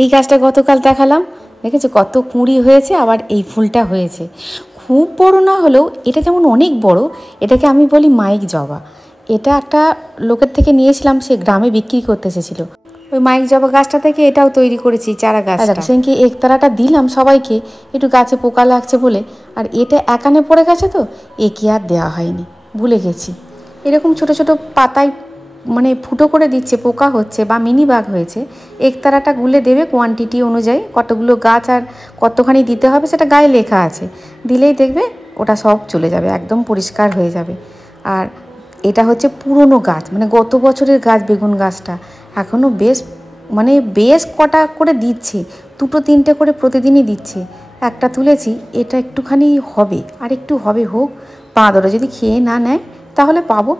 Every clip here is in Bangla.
এই গাছটা গতকাল দেখালাম, দেখেছো কত কুঁড়ি হয়েছে, আবার এই ফুলটা হয়েছে। খুব বড় না হলেও এটা যেমন অনেক বড়, এটাকে আমি বলি মাইক জবা। এটা একটা লোকের থেকে নিয়েছিলাম, সে গ্রামে বিক্রি করতে এসেছিলো। ওই মাইক জবা গাছটা থেকে এটাও তৈরি করেছি চারা গাছটা। সেদিনকে একতারাটা দিলাম সবাইকে, একটু গাছে পোকা লাগছে বলে, আর এটা একানে পড়ে গেছে তো একে আর দেওয়া হয়নি, ভুলে গেছি। এরকম ছোট ছোট পাতায় মানে ফুটো করে দিচ্ছে, পোকা হচ্ছে বা মিনি বাগ হয়েছে, একতারাটা গুলে দেবে কোয়ান্টিটি অনুযায়ী, কতগুলো গাছ আর কতখানি দিতে হবে সেটা গায়ে লেখা আছে, দিলেই দেখবে ওটা সব চলে যাবে, একদম পরিষ্কার হয়ে যাবে। আর এটা হচ্ছে পুরনো গাছ, মানে গত বছরের গাছ বেগুন গাছটা, এখনও বেশ কটা করে দিচ্ছে, 2-3টে করে প্রতিদিনই দিচ্ছে। একটা তুলেছি, এটা একটুখানি হবে, আর একটু হবে, হোক, বাঁদরে যদি খেয়ে না নেয় তাহলে পাবো।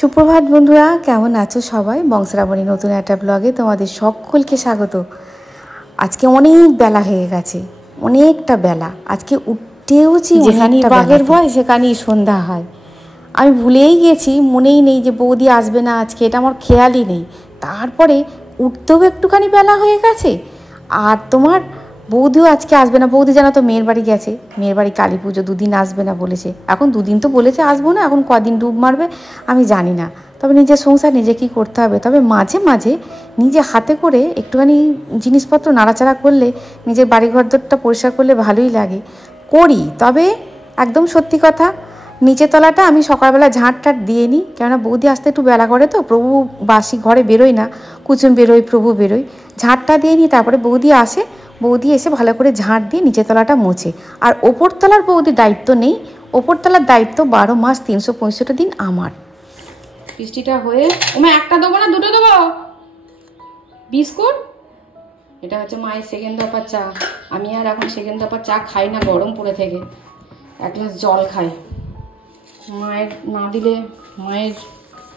সুপ্রভাত বন্ধুরা, কেমন আছো সবাই? বংশরাবণী নতুন একটা ব্লগে তোমাদের সকলকে স্বাগত। আজকে অনেক বেলা হয়ে গেছে, অনেকটা বেলা। আজকে উঠেওছি, যেখানেই বাঘের ভয় সেখানেই সন্ধ্যা হয়। আমি ভুলেই গেছি, মনেই নেই যে বৌদি আসবে না আজকে, এটা আমার খেয়ালই নেই। তারপরে উঠতেও একটুখানি বেলা হয়ে গেছে, আর তোমার বৌদিও আজকে আসবে না। বৌদি জানো তো মেয়ের বাড়ি গেছে, মেয়ের বাড়ি কালী পুজো, 2 দিন আসবে না বলেছে। এখন 2 দিন তো বলেছে আসবো না, এখন কদিন ডুব মারবে আমি জানি না। তবে নিজের সংসার নিজেকেই করতে হবে। তবে মাঝে মাঝে নিজে হাতে করে একটুখানি জিনিসপত্র নাড়াচাড়া করলে, নিজের বাড়িঘরটা পরিষ্কার করলে ভালোই লাগে, করি। তবে একদম সত্যি কথা, নিচের তলাটা আমি সকালবেলা ঝাঁট দিয়ে নিই, কেননা বৌদি আসতে একটু বেলা করে তো, প্রভু বাসি ঘরে বেরোয় না, কুচুম বেরোয়, প্রভু বেরোয়, ঝাঁটটা দিয়ে নিই। তারপরে বৌদি আসে, বৌদি এসে ভালো করে ঝাঁট দিয়ে নিচের তলাটা মোছে। আর ওপরতলার বৌদির দায়িত্ব নেই, ওপরতলার দায়িত্ব 12 মাস 365 দিন আমার। বৃষ্টিটা হয়ে একটা দেবো না, 2টো দেবো বিস্কুট। এটা হচ্ছে মায়ের সেকেন্ড দফার চা। আমি আর এখন সেকেন্ড দফার চা খাই না, গরম পড়ে থেকে 1 গ্লাস জল খাই। মায়ের না দিলে মায়ের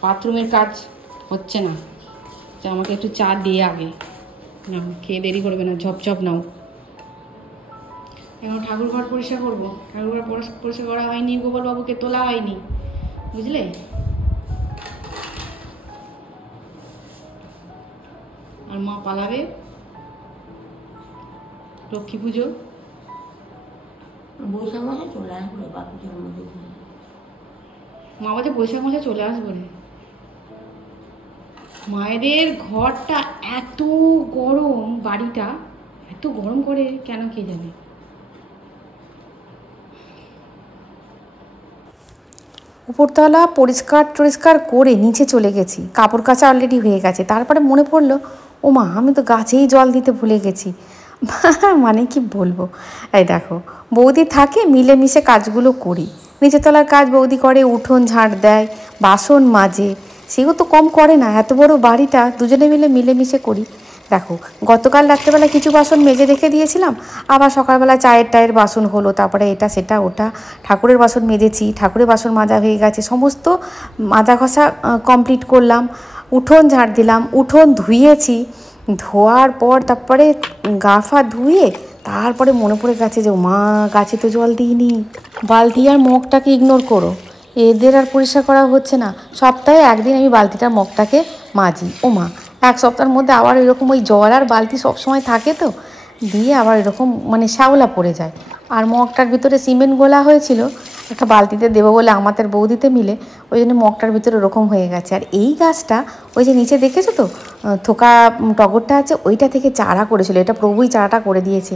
বাথরুমের কাজ হচ্ছে না, যে আমাকে একটু চা দিয়ে আগে না, খেয়ে দেরি করবে না, ঝপঝপ নাও। এখন ঠাকুর ঘর পরিষ্কার করবো, ঠাকুর ঘর পরিষ্কার করা হয়নি, গোপালবাবুকে তোলা হয়নি, বুঝলে। আর মা পালাবে লক্ষ্মী পুজো, বৈশাখ মাসে চলে আসবে, বাপু জন্মদিন মা বলছে বৈশাখ মাসে চলে আসবো রে। মায়েদের ঘরটা এত গরম, বাড়িটা এত গরম করে কেন কে জানে। উপরতলা পরিষ্কার করে নিচে চলে গেছি, কাপড় কাচা অলরেডি হয়ে গেছে। তারপরে মনে পড়লো, ও মা, আমি তো গাছেই জল দিতে ভুলে গেছি। মানে কি বলবো, এই দেখো বৌদি থাকে, মিলেমিশে কাজগুলো করি। নিচের তলার কাজ বৌদি করে, উঠোন ঝাঁট দেয়, বাসন মাজে, সেও তো কম করে না। এত বড় বাড়িটা দুজনে মিলেমিশে করি। দেখো গতকাল রাত্রেবেলা কিছু বাসন মেজে রেখে দিয়েছিলাম, আবার সকালবেলা চায়ের বাসন হলো, তারপরে এটা সেটা ওটা, ঠাকুরের বাসন মেজেছি, ঠাকুরের বাসন মাজা হয়ে গেছে, সমস্ত মাজা ঘষা কমপ্লিট করলাম। উঠোন ঝাড় দিলাম, উঠোন ধুয়েছি, ধোয়ার পর তারপরে গা ফা ধুয়ে তারপরে মনে পড়ে গেছে যে মা, গাছে তো জল দিইনি। বালতি আর মগটাকে ইগনোর করো, এদের আর পরিষ্কার করা হচ্ছে না। সপ্তাহে 1 দিন আমি বালতিটার মগটাকে মাজি। ও মা, 1 সপ্তাহের মধ্যে আবার এরকম ওই জল আর বালতি সবসময় থাকে তো, দিয়ে আবার এরকম মানে শ্যাওলা পড়ে যায়। আর মগটার ভিতরে সিমেন্ট গোলা হয়েছিল, একটা বালতিতে দেবো বলে আমাদের বৌদিতে মিলে, ওই জন্য মগটার ভিতরে ওরকম হয়ে গেছে। আর এই গাছটা ওই যে নিচে দেখেছো তো থোকা টগরটা আছে, ওইটা থেকে চারা করেছিল, এটা প্রভুই চারাটা করে দিয়েছে।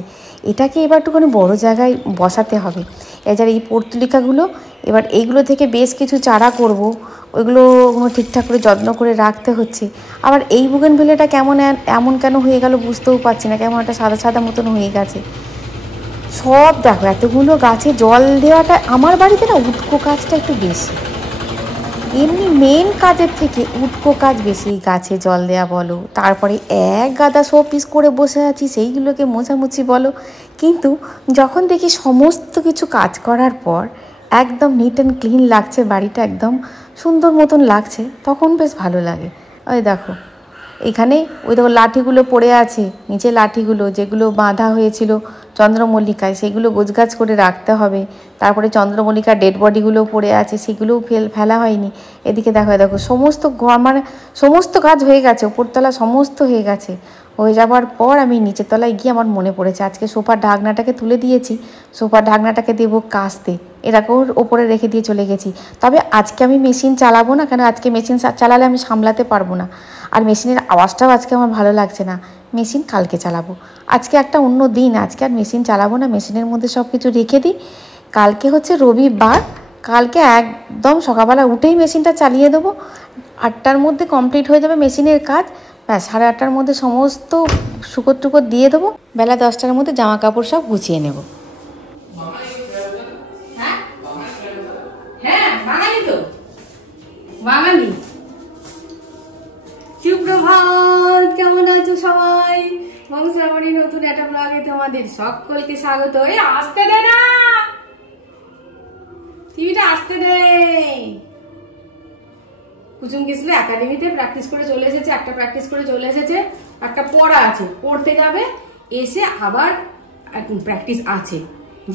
এটাকে এবার একটুখানি বড়ো জায়গায় বসাতে হবে। এছাড়া এই পর্তুলিকাগুলো, এবার এইগুলো থেকে বেশ কিছু চারা করব, ওইগুলো ঠিকঠাক করে যত্ন করে রাখতে হচ্ছে। আবার এই বুগেনভিলিয়াটা এমন কেন হয়ে গেল বুঝতেও পারছি না, কেমন একটা সাদা সাদা মতন হয়ে গেছে সব। দেখো এতগুলো গাছে জল দেওয়াটা আমার বাড়িতে না উটকো কাজটা একটু বেশি, এমনি মেন কাজের থেকে উটকো কাজ বেশি। গাছে জল দেওয়া বলো, তারপরে 1 গাদা শো পিস করে বসে আছি, সেইগুলোকে মোছামুছি বলো। কিন্তু যখন দেখি সমস্ত কিছু কাজ করার পর একদম নিট অ্যান্ড ক্লিন লাগছে, বাড়িটা একদম সুন্দর মতন লাগছে, তখন বেশ ভালো লাগে। ওই দেখো এখানে ওই দেখো লাঠিগুলো পড়ে আছে, নিচে লাঠিগুলো যেগুলো বাঁধা হয়েছিল চন্দ্রমল্লিকায়, সেগুলো গোছগাছ করে রাখতে হবে। তারপরে চন্দ্রমল্লিকার ডেড বডিগুলো পড়ে আছে, সেগুলোও ফেলা হয়নি। এদিকে দেখো সমস্ত মানে সমস্ত কাজ হয়ে গেছে, উপরতলা সমস্ত হয়ে গেছে। হয়ে যাওয়ার পর আমি নিচের তলায় গিয়ে আমার মনে পড়েছে আজকে সোফার ঢাকনাটাকে তুলে দিয়েছি, সোফার ঢাকনাটাকে দেবো কাচতে, এটাকেও ওপরে রেখে দিয়ে চলে গেছি। তবে আজকে আমি মেশিন চালাবো না, কেন আজকে মেশিন চালালে আমি সামলাতে পারবো না, আর মেশিনের আওয়াজটাও আজকে আমার ভালো লাগছে না। মেশিন কালকে চালাবো, আজকে একটা অন্য দিন, আজকে আর মেশিন চালাবো না, মেশিনের মধ্যে সব কিছু রেখে দিই। কালকে হচ্ছে রবিবার, কালকে একদম সকালবেলা উঠেই মেশিনটা চালিয়ে দেবো। 8টার মধ্যে কমপ্লিট হয়ে যাবে মেশিনের কাজ, ব্যাস 8:30টার মধ্যে সমস্ত শুকর টুকর দিয়ে দেবো, বেলা 10টার মধ্যে জামা কাপড় সব গুছিয়ে নেব। হ্যাঁ বাঙালি তো, বাঙালি। সুপ্রভাত, কেমন আছো সবাই? বংশাবলী নতুন একটা ব্লগে তোমাদের সকলকে স্বাগত। এই আসতে দে না, টিভিটা আসতে দে। কুসুম গেছিল একাডেমিতে, প্র্যাকটিস করে চলে এসেছে, একটা প্র্যাকটিস করে চলে এসেছে, একটা পড়া আছে, পড়তে যাবে, এসে আবার প্র্যাকটিস আছে,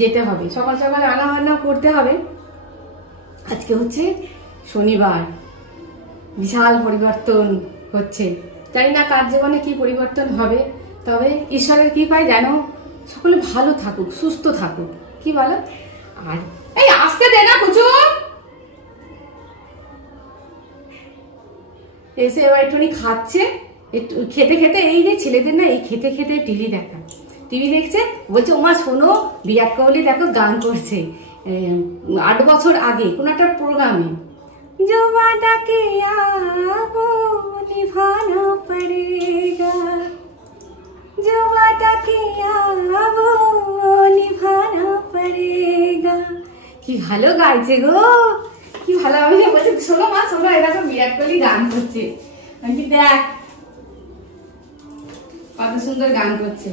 যেতে হবে। সকাল সকাল রান্না বান্না করতে হবে। আজকে হচ্ছে শনিবার, বিশাল পরিবর্তন হচ্ছে, জানি না কার জীবনে কি পরিবর্তন হবে, তবে ঈশ্বরের কৃপায় যেন সকলে ভালো থাকুক, সুস্থ থাকুক, কি বলো? আর এই আসতে দে না কুচুম, এসে এবার একটুখানি খাচ্ছে, একটু খেতে খেতে, এই যে ছেলেদের না এই খেতে খেতে টিভি দেখা, টিভি দেখছে, বলছে ওমা শোনো বিরাট কোহলি দেখো গান করছে 8 বছর আগে কোন একটা প্রোগ্রামে, জোয়াটা কে আবো নিভানা পড়েগা, জোয়াটা কে আবো নিভানা পড়েগা। কি ভালো গাইছে গো, কি ভালো। আমি বলছি শোনো মা শোনো, এটা তো বিরাট কোহলি গান করছে। আমি দেখ কত সুন্দর গান করছে।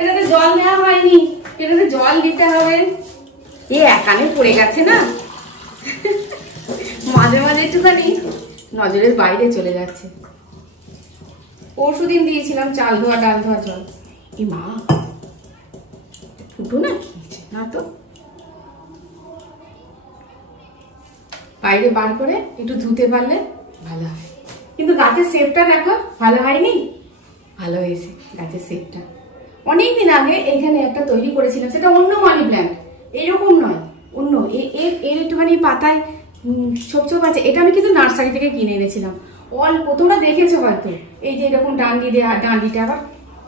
এটাতে জল নেওয়া হয়নি, এটাতে জল দিতে হবে। এ একানে পড়ে গেছে না, মাঝে মাঝে একটুখানি নজরের বাইরে চলে যাচ্ছে। পরশুদিন দিয়েছিলাম চাল ধোয়া ডাল ধোয়া জল। এ মা ফুটো না খেয়েছে না তো, বাইরে বার করে একটু ধুতে পারলে ভালো হয়। কিন্তু গাছের শেপটা দেখো ভালো হয়নি, ভালো হয়েছে গাছের শেপটা। অনেকদিন আগে এখানে একটা তৈরি করেছিলাম, সেটা অন্য মানি প্ল্যান্ট, এইরকম নয়, অন্য এর একটুখানি পাতায় ছোপ ছোপ আছে। এটা আমি কিন্তু নার্সারি থেকে কিনে এনেছিলাম, অল্প, তোমরা দেখেছো হয়তো। এই যে এরকম ডান্ডি দেওয়া, ডান্ডিটা আবার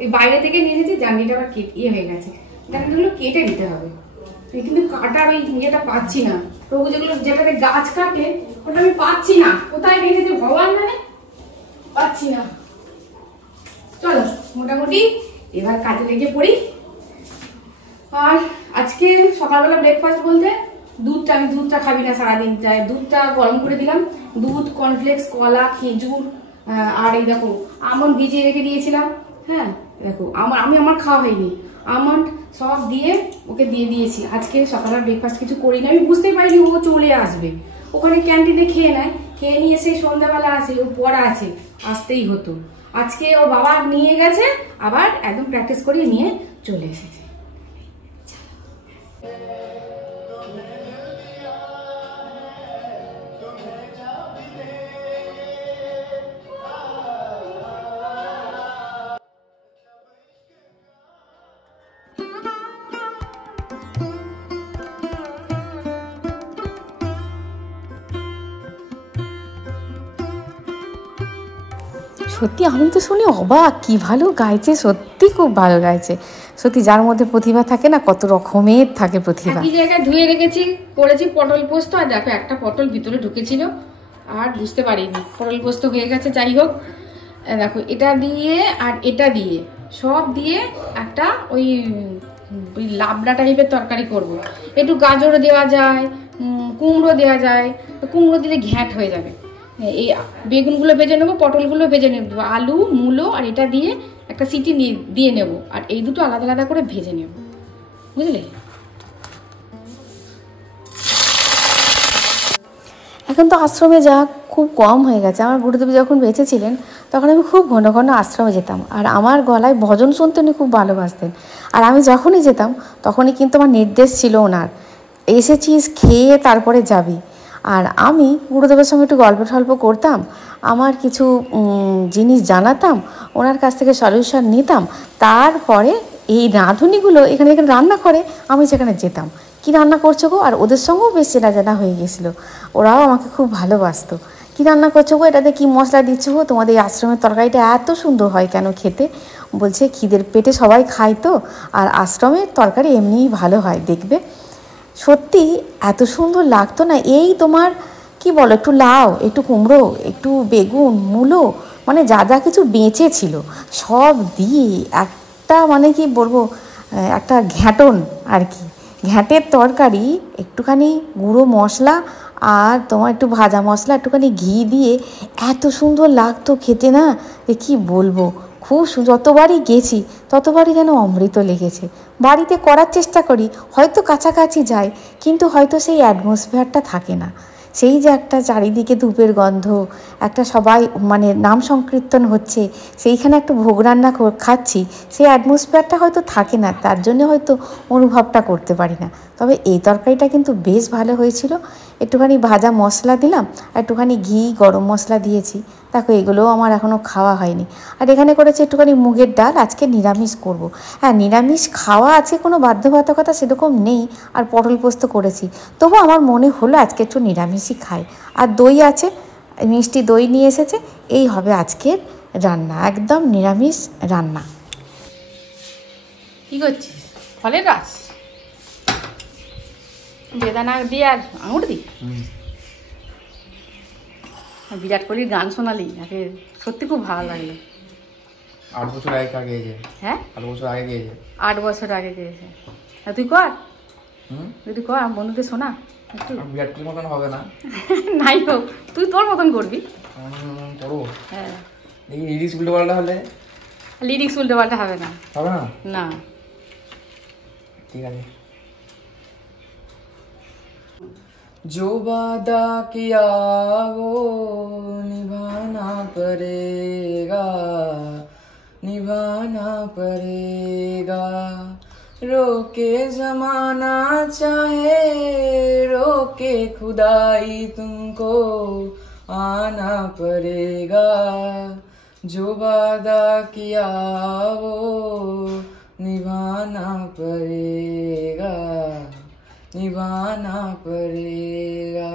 এই বাইরে থেকে নিয়ে এসেছি, ডান্ডিটা আবার হয়ে গেছে, ডান্ডিগুলো কেটে দিতে হবে। কিন্তু কাটার ওই ইয়েটা পাচ্ছি না, প্রভু যেগুলো যেটাতে গাছ কাটে ওটা আমি পাচ্ছি না, কোথায় রেখেছে ভগবান জানে, পাচ্ছি না। চলো মোটামুটি এবার কাজে লেগে পড়ি। আর আজকে সকালবেলা ব্রেকফাস্ট বলতে দুধটা, আমি দুধটা খাবি না সারাদিন, তাই দুধটা গরম করে দিলাম। দুধ, কর্নফ্লেক্স, কলা, খেজুর, আর এই দেখো আমন্ড ভিজিয়ে রেখে দিয়েছিলাম। হ্যাঁ দেখো আমি আমার খাওয়া হয়নি, আমন্ড সব দিয়ে ওকে দিয়ে দিয়েছি। আজকে সকালের ব্রেকফাস্ট কিছু করিনি, আমি বুঝতেই পারিনি ও চলে আসবে। ওখানে ক্যান্টিনে খেয়ে নেয়, খেয়ে নিয়ে এসে সন্ধ্যাবেলা আসে, ও পড়া আছে, আসতেই হতো। আজকে ওর বাবা নিয়ে গেছে, আবার একদম প্র্যাকটিস করিয়ে নিয়ে চলে এসেছে। সত্যি আমি তো শুনে অবাক, কি ভালো গাইছে, সত্যি খুব ভালো গাইছে। সত্যি যার মধ্যে প্রতিভা থাকে না, কত রকমের থাকে প্রতিভা। এই জায়গায় ধুয়ে রেখেছি, করেছি পটল পোস্ত। আর দেখো একটা পটল ভিতরে ঢুকেছিল, আর বুঝতে পারিনি পটল পোস্ত হয়ে গেছে। যাই হোক, দেখো এটা দিয়ে আর এটা দিয়ে সব দিয়ে একটা ওই লাবড়া টাইপের তরকারি করব। একটু গাজর দেওয়া যায়, কুমড়ো দেওয়া যায়, কুমড়ো দিলে ঘ্যাট হয়ে যাবে। এই বেগুনগুলো ভেজে নেবো, পটলগুলো ভেজে নেব, আলু, মূলো আর এটা দিয়ে একটা সিটি দিয়ে নেব, আর এই দুটো আলাদা আলাদা করে ভেজে নেব, বুঝলে? এখন তো আশ্রমে যাওয়া খুব কম হয়ে গেছে। আমার গুরুদেব যখন বেঁচে ছিলেন তখন আমি খুব ঘন ঘন আশ্রমে যেতাম, আর আমার গলায় ভজন শুনতে উনি খুব ভালোবাসতেন। আর আমি যখনই যেতাম তখনই কিন্তু আমার নির্দেশ ছিল ওনার, এসেছিস খেয়ে তারপরে যাবি। আর আমি গুরুদেবের সঙ্গে একটু গল্প টল্প করতাম, আমার কিছু জিনিস জানাতাম, ওনার কাছ থেকে সলিউশন নিতাম, তারপরে এই রাঁধুনিগুলো এখানে রান্না করে, আমি সেখানে যেতাম, কী রান্না করছো গো, আর ওদের সঙ্গেও বেশ চেনা জানা হয়ে গেছিলো, ওরাও আমাকে খুব ভালোবাসতো। কী রান্না করছো গো, এটাতে কী মশলা দিচ্ছ গো, তোমাদের এই আশ্রমের তরকারিটা এত সুন্দর হয় কেন খেতে? বলছে খিদের পেটে সবাই খায় তো, আর আশ্রমের তরকারি এমনিই ভালো হয় দেখবে। সত্যি এত সুন্দর লাগতো না, এই তোমার কি বলো, একটু লাউ, একটু কুমড়ো, একটু বেগুন, মূলো, মানে যা যা কিছু বেঁচে ছিল সব দিয়ে একটা মানে কি বলবো, একটা ঘ্যাঁটন আর কি, ঘ্যাঁটের তরকারি, একটুখানি গুঁড়ো মশলা আর তোমার একটু ভাজা মশলা, একটুখানি ঘি দিয়ে এত সুন্দর লাগতো খেতে না, যে কী বলবো। খুব যতবারই গেছি ততবারই যেন অমৃত লেগেছে। বাড়িতে করার চেষ্টা করি, হয়তো কাছাকাছি যাই, কিন্তু হয়তো সেই অ্যাটমসফিয়ারটা থাকে না। সেই যে একটা চারিদিকে ধূপের গন্ধ, একটা সবাই মানে নাম সংকীর্তন হচ্ছে, সেইখানে একটু ভোগ রান্না খাচ্ছি, সেই অ্যাটমসফিয়ারটা হয়তো থাকে না, তার জন্য হয়তো অনুভবটা করতে পারি না। তবে এই তরকারিটা কিন্তু বেশ ভালো হয়েছিল। একটুখানি ভাজা মশলা দিলাম, একটুখানি ঘি, গরম মশলা দিয়েছি। দেখো এগুলোও আমার এখনও খাওয়া হয়নি। আর এখানে করেছি একটুখানি মুগের ডাল, আজকে নিরামিষ করব। হ্যাঁ, নিরামিষ খাওয়া আছে, কোনো বাধ্যবাধকতা সেরকম নেই। আর পটল পোস্ত করেছি, তবু আমার মনে হলো আজকে একটু নিরামিষই খাই। আর দই আছে, মিষ্টি দই নিয়ে এসেছে, এই হবে আজকের রান্না, একদম নিরামিষ রান্না। কী করছিস? ফলের রস, বেদানা দিয়ে আর আঙুর দি। বিরাট কোহলির গান শোনালি, আগে সত্যি খুব ভালো লাগলো। 8 বছর আগে গিয়েছে। হ্যাঁ, 8 বছর আগে গিয়েছে। 8 বছর আগে গিয়েছে। তুই কর, তুই কর, আমার বন্ধুদের শোনা একটু। বিরাট কোহলির মতন হবে না, নাই হোক, তুই তোর মতন করবি। করবো। হ্যাঁ, এই লিরিক্স উল্টো পাল্টা হলে, লিরিক্স উল্টো পাল্টা হবে না। হবে না? না, ঠিক আছে। जो वादा किया वो निभाना पड़ेगा, निभाना पड़ेगा। रोके जमाना चाहे रोके खुदाई, तुमको आना पड़ेगा। जो वादा किया वो निभाना पड़ेगा, নিভানা পড়েগা।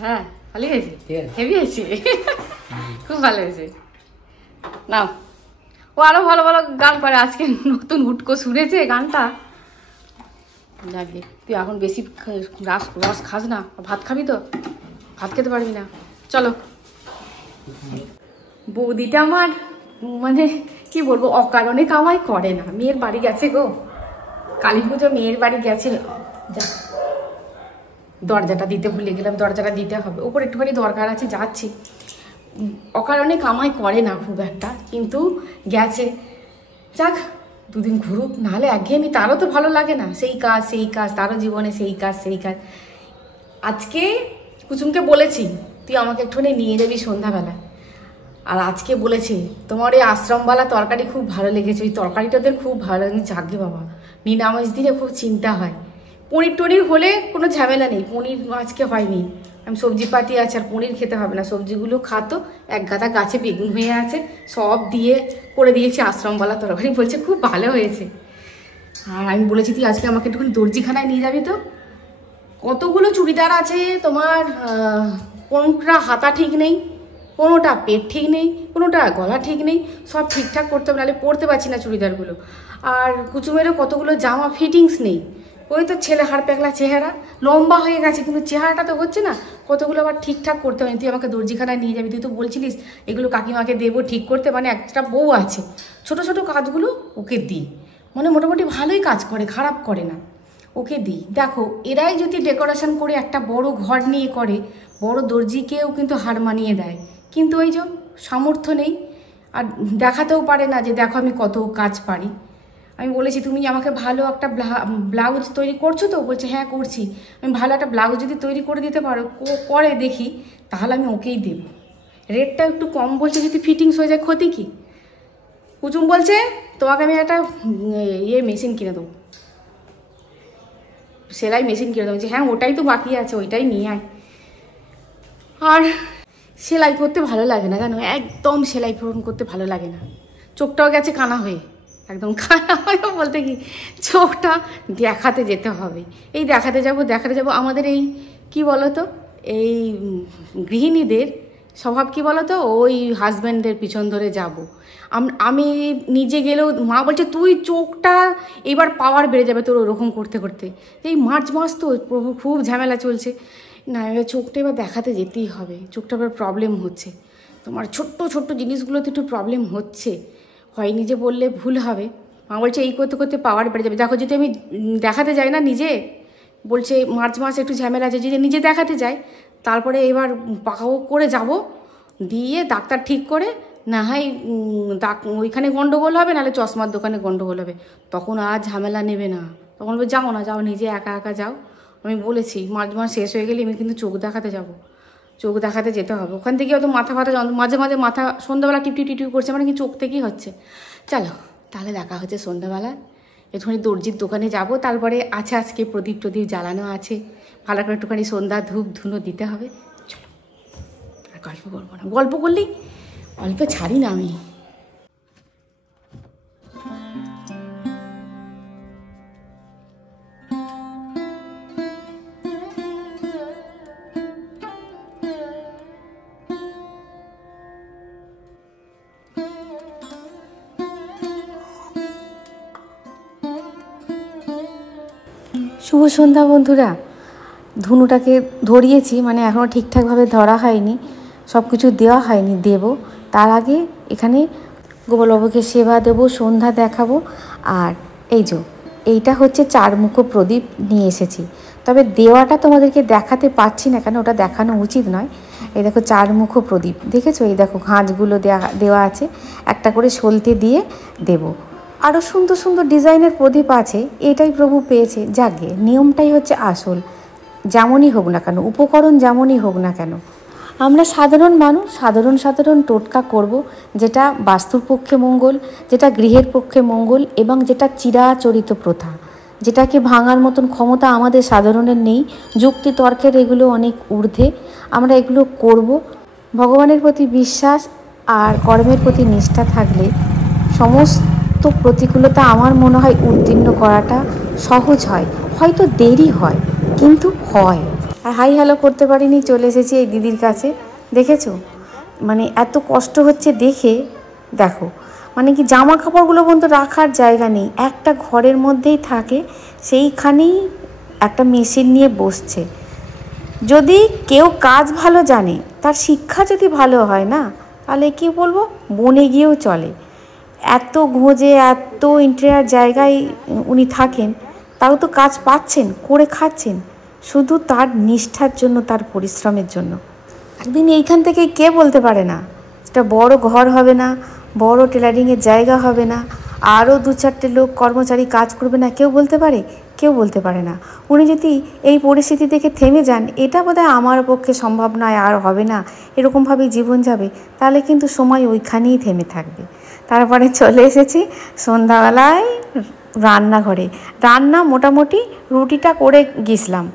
হ্যাঁ, ভালো হয়েছে, ঠিক আছে, হেভি হয়েছে, খুব ভালো হয়েছে। নাও, ও আরো ভালো ভালো গান করে, আজকে নতুন হুটকো শুনেছে গানটা। যাকে তুই এখন বেশি রস খাস না, ভাত খাবি তো, ভাত খেতে পারবি না। চলো, বৌদিটা আমার মানে কি বলবো, অকারণে কামাই করে না। মেয়ের বাড়ি গেছে গো, কালী পুজো মেয়ের বাড়ি গেছে। যা, দরজাটা দিতে ভুলে গেলাম, দরজাটা দিতে হবে, ওপর একটুখানি দরকার আছে, যাচ্ছি। অকারণে কামাই করে না খুব একটা, কিন্তু গেছে, যাক 2 দিন ঘুরুক, নাহলে একঘেয়েমি, তারও তো ভালো লাগে না, সেই কাজ সেই কাজ, তারও জীবনে সেই কাজ সেই কাজ। আজকে কুসুমকে বলেছি তুই আমাকে একটুখানি নিয়ে যাবি সন্ধ্যাবেলা, আর আজকে বলেছি তোমার এই আশ্রমওয়ালা তরকারি খুব ভালো লেগেছে, ওই তরকারিটা ওদের খুব ভালো লাগে। যাকে বাবা, নিরামিষ দিনে খুব চিন্তা হয়। পনির টনির হলে কোনো ঝামেলা নেই, পনির আজকে হয়নি, আমি সবজি পাতি আছে, আর পনির খেতে হবে না, সবজিগুলো খাতো, এক গাদা গাছে বেগুন হয়ে আছে, সব দিয়ে করে দিয়েছি আশ্রমওয়ালা তরকারি, বলছে খুব ভালো হয়েছে। আর আমি বলেছি তুই আজকে আমাকে একটুখানি দর্জিখানায় নিয়ে যাবি তো, কতগুলো চুড়িদার আছে তোমার, কোনটা হাতা ঠিক নেই, কোনোটা পেট ঠিক নেই, কোনোটা গলা ঠিক নেই, সব ঠিকঠাক করতে হবে, নাহলে পরতে পারছি না চুড়িদারগুলো। আর কুচুমেরও কতগুলো জামা ফিটিংস নেই, ওই তো ছেলে হাড় প্যাকলা চেহারা, লম্বা হয়ে গেছে কিন্তু চেহারাটা তো হচ্ছে না, কতগুলো আবার ঠিকঠাক করতে হবে। তুই আমাকে দর্জিখানায় নিয়ে যাবি, তুই তো বলছিলিস এগুলো কাকিমাকে দেবো ঠিক করতে, মানে একটা বউ আছে, ছোট ছোট কাজগুলো ওকে দিই, মানে মোটামুটি ভালোই কাজ করে, খারাপ করে না, ওকে দিই। দেখো এরাই যদি ডেকোরেশন করে একটা বড় ঘর নিয়ে করে, বড় দর্জিকেও কিন্তু হার মানিয়ে দেয়, কিন্তু ওই যে সামর্থ্য নেই, আর দেখাতেও পারে না যে দেখো আমি কত কাজ পারি। আমি বলেছি তুমি আমাকে ভালো একটা ব্লাউজ তৈরি করছো তো, বলছে হ্যাঁ করছি। আমি ভালো একটা ব্লাউজ যদি তৈরি করে দিতে পারো, করে দেখি, তাহলে আমি ওকেই দেব। রেটটা একটু কম বলছে, যদি ফিটিংস হয়ে যায় ক্ষতি কি? কুচুম বলছে তোমাকে আমি একটা মেশিন কিনে দেবো, সেলাই মেশিন কিনে দেবো। হ্যাঁ ওটাই তো বাকি আছে, ওইটাই নিয়ে আয়। আর সেলাই করতে ভালো লাগে না জানো, একদম সেলাই পূরণ করতে ভালো লাগে না। চোখটাও গেছে কানা হয়ে, একদম কানা হয়ে বলতে কি চোখটা দেখাতে যেতে হবে। এই দেখাতে যাব আমাদের এই কি বলো তো, এই গৃহিণীদের স্বভাব কি বলো তো, ওই হাজব্যান্ডের পিছন ধরে যাব। আমি নিজে গেলেও মা বলছে তুই চোখটা এবার পাওয়ার বেড়ে যাবে তোর ওরকম করতে করতে। এই মার্চ মাস তো প্রভু খুব ঝামেলা চলছে না, এবার চোখটা এবার দেখাতে যেতেই হবে। চোখটা এবার প্রবলেম হচ্ছে, তোমার ছোট্ট ছোট্ট জিনিসগুলোতে একটু প্রবলেম হচ্ছে, হয়নি যে বললে ভুল হবে। মা বলছে এই করতে করতে পাওয়ার বেড়ে যাবে। দেখো যদি আমি দেখাতে যাই না নিজে, বলছে মার্চ মাস একটু ঝামেলা আছে, যদি নিজে দেখাতে যাই তারপরে এবার পাকাও করে যাব, দিয়ে ডাক্তার ঠিক করে না হয় ওইখানে গন্ডগোল হবে, নাহলে চশমার দোকানে গন্ডগোল হবে, তখন আর ঝামেলা নেবে না। তখন বলবে যাও না, যাও নিজে একা একা যাও। আমি বলেছি মার্চ মাস শেষ হয়ে গেলে আমি কিন্তু চোখ দেখাতে যাব, চোখ দেখাতে যেতে হবে। ওখান থেকে অত মাথা মাঝে মাঝে মাথা সন্ধ্যাবেলা টিপটিউ করছে, মানে কি চোখ থেকেই হচ্ছে। চলো তাহলে দেখা হচ্ছে সন্ধ্যাবেলা, একটুখানি দর্জির দোকানে যাব, তারপরে আছে আজকে প্রদীপ জ্বালানো আছে, ভালো করে একটুখানি সন্ধ্যা ধূপ ধুনো দিতে হবে। চলো আর গল্প করবো না, গল্প করলেই অল্প ছাড়ি না আমি। শুভ সন্ধ্যা বন্ধুরা। ধুনুটাকে ধরিয়েছি, মানে এখনও ঠিকঠাকভাবে ধরা হয়নি, সব কিছু দেওয়া হয়নি, দেব। তার আগে এখানে গোপালবাবুকে সেবা দেব, সন্ধ্যা দেখাবো। আর এইটা হচ্ছে চারমুখো প্রদীপ নিয়ে এসেছি, তবে দেওয়াটা তোমাদেরকে দেখাতে পাচ্ছি না, কেন ওটা দেখানো উচিত নয়। এই দেখো চারমুখো প্রদীপ, দেখেছো? এই দেখো ঘাঁচগুলো দেওয়া আছে, একটা করে সলতে দিয়ে দেব। আরও সুন্দর সুন্দর ডিজাইনের প্রদীপ আছে, এটাই প্রভু পেয়েছে। যাকে নিয়মটাই হচ্ছে আসল, যেমনই হোক না কেন, উপকরণ যেমনই হোক না কেন, আমরা সাধারণ মানুষ সাধারণ টোটকা করব, যেটা বাস্তুর পক্ষে মঙ্গল, যেটা গৃহের পক্ষে মঙ্গল, এবং যেটা চিরাচরিত প্রথা, যেটাকে ভাঙার মতন ক্ষমতা আমাদের সাধারণের নেই। যুক্তি তর্কের এগুলো অনেক ঊর্ধ্বে, আমরা এগুলো করব। ভগবানের প্রতি বিশ্বাস আর কর্মের প্রতি নিষ্ঠা থাকলে সমস্ত প্রতিকূলতা আমার মনে হয় উত্তীর্ণ করাটা সহজ হয়। হয়তো দেরি হয়, কিন্তু হয়। আর হাই হ্যালো করতে পারিনি, চলে এসেছি এই দিদির কাছে। দেখেছো, মানে এত কষ্ট হচ্ছে দেখে। দেখো মানে কি জামা কাপড়গুলো পর্যন্ত রাখার জায়গা নেই, একটা ঘরের মধ্যেই থাকে, সেইখানেই একটা মেশিন নিয়ে বসছে। যদি কেউ কাজ ভালো জানে, তার শিক্ষা যদি ভালো হয় না, তাহলে কি বলবো, বনে গিয়েও চলে। এত ঘোঁজে এত ইন্টেরিয়ার জায়গায় উনি থাকেন, তাও তো কাজ পাচ্ছেন, করে খাচ্ছেন, শুধু তার নিষ্ঠার জন্য, তার পরিশ্রমের জন্য। একদিন এইখান থেকে কে বলতে পারে না এটা বড় ঘর হবে না, বড় টেলারিংয়ের জায়গা হবে না, আরও 2-4টে লোক কর্মচারী কাজ করবে না, কেউ বলতে পারে? কেউ বলতে পারে না। উনি যদি এই পরিস্থিতি থেকে থেমে যান, এটা বোধহয় আমার পক্ষে সম্ভব নয়, আর হবে না, এরকমভাবেই জীবন যাবে, তাহলে কিন্তু সময় ওইখানেই থেমে থাকবে। তারপরে চলে এসেছি সন্ধ্যাবেলায় রান্নাঘরে। রান্না মোটামুটি রুটিটা করে গেছিলাম,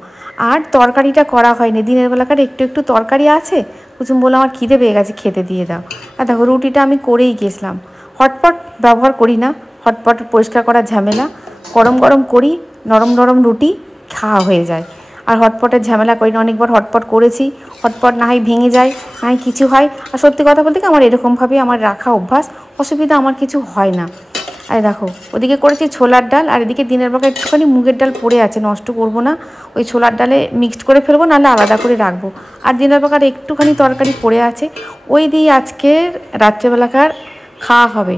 আর তরকারিটা করা হয়নি। দিনের বেলাকার একটু তরকারি আছে, কুচুম বলে আমার খিদে পেয়ে গেছে, খেতে দিয়ে দাও। আর দেখো রুটিটা আমি করেই গেছিলাম। হটপট ব্যবহার করি না, হটপট পরিষ্কার করার ঝামেলা। গরম করি, নরম রুটি খাওয়া হয়ে যায়। আর হটপটের ঝামেলা করি না, অনেকবার হটপট করেছি, হটপট না হয় ভেঙে যায়, না হয় কিছু হয়। আর সত্যি কথা বলতে কি, আমার এরকমভাবেই আমার রাখা অভ্যাস, অসুবিধা আমার কিছু হয় না। আর দেখো ওদিকে করেছি ছোলার ডাল, আর এদিকে দিনের বেলা একটুখানি মুগের ডাল পড়ে আছে, নষ্ট করব না, ওই ছোলার ডালে মিক্সড করে ফেলবো, নাহলে আলাদা করে রাখবো। আর দিনের বেলাকার একটুখানি তরকারি পড়ে আছে, ওই দিয়ে আজকের রাত্রেবেলাকার খাওয়া হবে।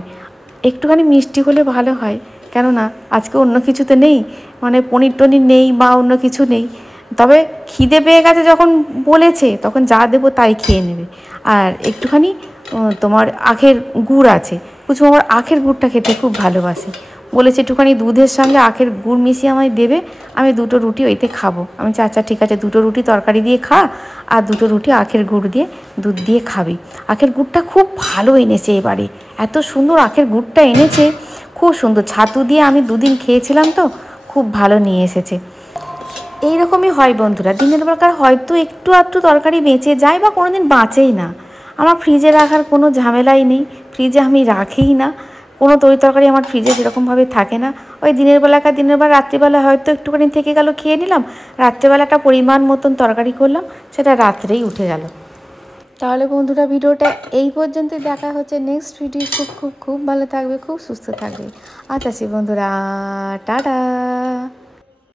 একটুখানি মিষ্টি হলে ভালো হয়, কেননা আজকে অন্য কিছুতে নেই, মানে পনির টনির নেই বা অন্য কিছু নেই। তবে খিদে পেয়ে গেছে যখন বলেছে, তখন যা দেবো তাই খেয়ে নেবে। আর একটুখানি তোমার আখের গুড় আছে, কিছু আমার আখের গুড়টা খেতে খুব ভালোবাসে, বলেছে একটুখানি দুধের সঙ্গে আখের গুড় মিশিয়ে আমায় দেবে, আমি 2টো রুটি ওইতে খাবো। আমি আচ্ছা ঠিক আছে, 2টো রুটি তরকারি দিয়ে খা, আর 2টো রুটি আখের গুড় দিয়ে দুধ দিয়ে খাবি। আখের গুড়টা খুব ভালো এনেছে এবারে, এত সুন্দর আখের গুড়টা এনেছে, খুব সুন্দর। ছাতু দিয়ে আমি 2 দিন খেয়েছিলাম তো, খুব ভালো নিয়ে এসেছে। এইরকমই হয় বন্ধুরা, দিনের বেলাকার হয়তো একটু আধটু তরকারি বেঁচে যায় বা কোনো দিন বাঁচেই না। আমার ফ্রিজে রাখার কোনো ঝামেলাই নেই, ফ্রিজে আমি রাখিই না, কোনো তরকারি আমার ফ্রিজে সেরকমভাবে থাকে না। ওই দিনের বেলা রাত্রিবেলা হয়তো একটুখানি থেকে গেল, খেয়ে নিলাম, রাত্রেবেলাটা পরিমাণ মতন তরকারি করলাম, সেটা রাত্রেই উঠে গেল। তাহলে বন্ধুরা ভিডিওটা এই পর্যন্তই, দেখা হচ্ছে নেক্সট ভিডিও। খুব খুব খুব ভালো থাকবে, খুব সুস্থ থাকবে। আচ্ছা বন্ধুরা, টাটা।